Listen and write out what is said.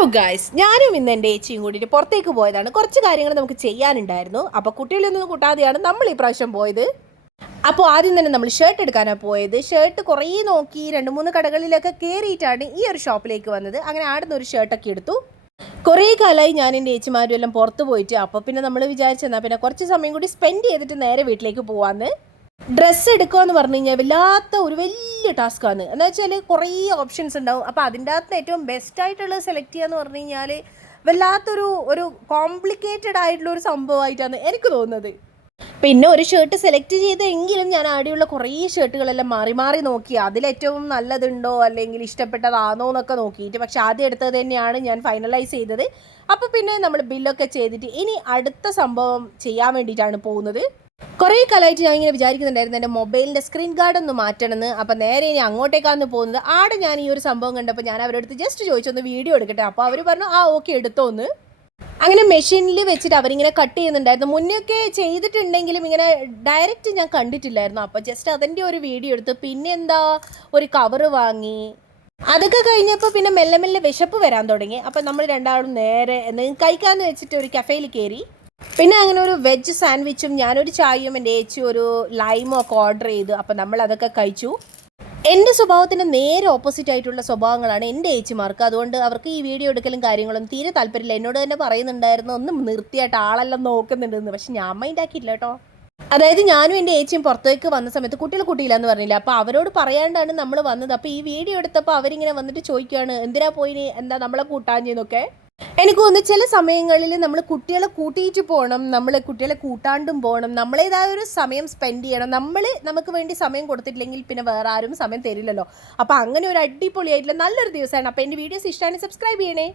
Hello guys, ഞാനും ഇന്ന് എൻ്റെ ഏച്ചിയും കൂടിയിട്ട് പുറത്തേക്ക് പോയതാണ്. കുറച്ച് കാര്യങ്ങൾ നമുക്ക് ചെയ്യാനുണ്ടായിരുന്നു. അപ്പോൾ കുട്ടികളൊന്നും കൂട്ടാതെയാണ് നമ്മൾ ഈ പ്രാവശ്യം പോയത്. അപ്പോൾ ആദ്യം തന്നെ നമ്മൾ ഷർട്ട് എടുക്കാനാണ് പോയത്. ഷർട്ട് കുറേ നോക്കി 2-3 കടകളിലൊക്കെ കയറിയിട്ടാണ് ഈ ഒരു ഷോപ്പിലേക്ക് വന്നത്. അങ്ങനെ ആടുന്ന ഒരു ഷർട്ടൊക്കെ എടുത്തു. കുറേ കാലമായി ഞാൻ എൻ്റെ ഏച്ചിമാരും എല്ലാം പുറത്ത് പോയിട്ട്. അപ്പോൾ പിന്നെ നമ്മൾ വിചാരിച്ചെന്നാൽ പിന്നെ കുറച്ച് സമയം കൂടി സ്പെൻഡ് ചെയ്തിട്ട് നേരെ വീട്ടിലേക്ക് പോകാമെന്ന്. ഡ്രസ്സ് എടുക്കുക എന്ന് പറഞ്ഞു കഴിഞ്ഞാൽ വല്ലാത്ത ഒരു വലിയ ടാസ്ക്കാണ്. എന്ന് വെച്ചാൽ കുറേ ഓപ്ഷൻസ് ഉണ്ടാവും. അപ്പോൾ അതിൻ്റെ അകത്ത് ഏറ്റവും ബെസ്റ്റായിട്ടുള്ളത് സെലക്ട് ചെയ്യുക എന്ന് പറഞ്ഞു കഴിഞ്ഞാൽ വല്ലാത്തൊരു കോംപ്ലിക്കേറ്റഡ് ആയിട്ടുള്ള ഒരു സംഭവമായിട്ടാണ് എനിക്ക് തോന്നുന്നത്. പിന്നെ ഒരു ഷർട്ട് സെലക്ട് ചെയ്തെങ്കിലും ഞാൻ ആടെയുള്ള കുറേ ഷർട്ടുകളെല്ലാം മാറി മാറി നോക്കി അതിലേറ്റവും നല്ലതുണ്ടോ അല്ലെങ്കിൽ ഇഷ്ടപ്പെട്ടതാണോ എന്നൊക്കെ നോക്കിയിട്ട്. പക്ഷെ ആദ്യം എടുത്തത് തന്നെയാണ് ഞാൻ ഫൈനലൈസ് ചെയ്തത്. അപ്പോൾ പിന്നെ നമ്മൾ ബില്ലൊക്കെ ചെയ്തിട്ട് ഇനി അടുത്ത സംഭവം ചെയ്യാൻ വേണ്ടിയിട്ടാണ് പോകുന്നത്. കുറേ കാലമായിട്ട് ഞാൻ ഇങ്ങനെ വിചാരിക്കുന്നുണ്ടായിരുന്നു എൻ്റെ മൊബൈലിൻ്റെ സ്ക്രീൻ ഗാർഡ് ഒന്ന് മാറ്റണമെന്ന്. അപ്പം നേരെ ഇനി അങ്ങോട്ടേക്കാണ് പോകുന്നത്. ആടെ ഞാൻ ഈ ഒരു സംഭവം കണ്ടപ്പോൾ ഞാൻ അവരുടെ അടുത്ത് ജസ്റ്റ് ചോദിച്ചൊന്ന് വീഡിയോ എടുക്കട്ടെ. അപ്പോൾ അവർ പറഞ്ഞു ഓക്കെ എടുത്തോന്ന്. അങ്ങനെ മെഷീനിൽ വെച്ചിട്ട് അവരിങ്ങനെ കട്ട് ചെയ്യുന്നുണ്ടായിരുന്നു. മുന്നൊക്കെ ചെയ്തിട്ടുണ്ടെങ്കിലും ഇങ്ങനെ ഡയറക്റ്റ് ഞാൻ കണ്ടിട്ടില്ലായിരുന്നു. അപ്പോൾ ജസ്റ്റ് അതിൻ്റെ ഒരു വീഡിയോ എടുത്ത് പിന്നെ ഒരു കവറ് വാങ്ങി. അതൊക്കെ കഴിഞ്ഞപ്പോൾ പിന്നെ മെല്ലെ മെല്ലെ വിശപ്പ് വരാൻ തുടങ്ങി. അപ്പം നമ്മൾ രണ്ടാളും നേരെ കഴിക്കാമെന്ന് വെച്ചിട്ട് ഒരു കഫേയിൽ കയറി. പിന്നെ അങ്ങനെ ഒരു വെജ് സാൻഡ്വിച്ചും ഞാനൊരു ചായയും എൻ്റെ ഏച്ചി ഒരു ലൈമും ഒക്കെ ഓർഡർ ചെയ്തു. അപ്പം നമ്മൾ അതൊക്കെ കഴിച്ചു. എൻ്റെ സ്വഭാവത്തിന് നേരെ ഓപ്പോസിറ്റ് ആയിട്ടുള്ള സ്വഭാവങ്ങളാണ് എൻ്റെ ഏച്ചിമാർക്ക്. അതുകൊണ്ട് അവർക്ക് ഈ വീഡിയോ എടുക്കലും കാര്യങ്ങളും തീരെ താല്പര്യമില്ല. എന്നോട് തന്നെ പറയുന്നുണ്ടായിരുന്നു ഒന്ന് നിർത്തിയായിട്ട് ആളെല്ലാം നോക്കുന്നുണ്ടെന്ന്. പക്ഷെ ഞാൻ മൈൻഡ് ആക്കിയില്ല കേട്ടോ. അതായത് ഞാനും എൻ്റെ ഏച്ചിയും പുറത്തേക്ക് വന്ന സമയത്ത് കുട്ടിയില്ല എന്ന് പറഞ്ഞില്ല. അപ്പോൾ അവരോട് പറയാണ്ടാണ് നമ്മൾ വന്നത്. അപ്പോൾ ഈ വീഡിയോ എടുത്തപ്പോൾ അവരിങ്ങനെ വന്നിട്ട് ചോദിക്കുകയാണ് എന്തിനാ പോയിന്, എന്താ നമ്മളെ കൂട്ടാൻ ചെയ്യുന്നൊക്കെ. എനിക്ക് തോന്നുന്നു ചില സമയങ്ങളിൽ നമ്മൾ കുട്ടികളെ കൂട്ടിയിട്ട് പോകണം, നമ്മൾ കുട്ടികളെ കൂട്ടാണ്ടും പോകണം, നമ്മളേതായ ഒരു സമയം സ്പെൻഡ് ചെയ്യണം. നമുക്ക് വേണ്ടി സമയം കൊടുത്തിട്ടില്ലെങ്കിൽ പിന്നെ വേറെ ആരും സമയം തരില്ലല്ലോ. അപ്പോൾ അങ്ങനെ ഒരു അടിപൊളിയായിട്ടുള്ള നല്ലൊരു ദിവസമാണ്. അപ്പോൾ എൻ്റെ വീഡിയോസ് ഇഷ്ടമാണ് സബ്സ്ക്രൈബ് ചെയ്യണേ.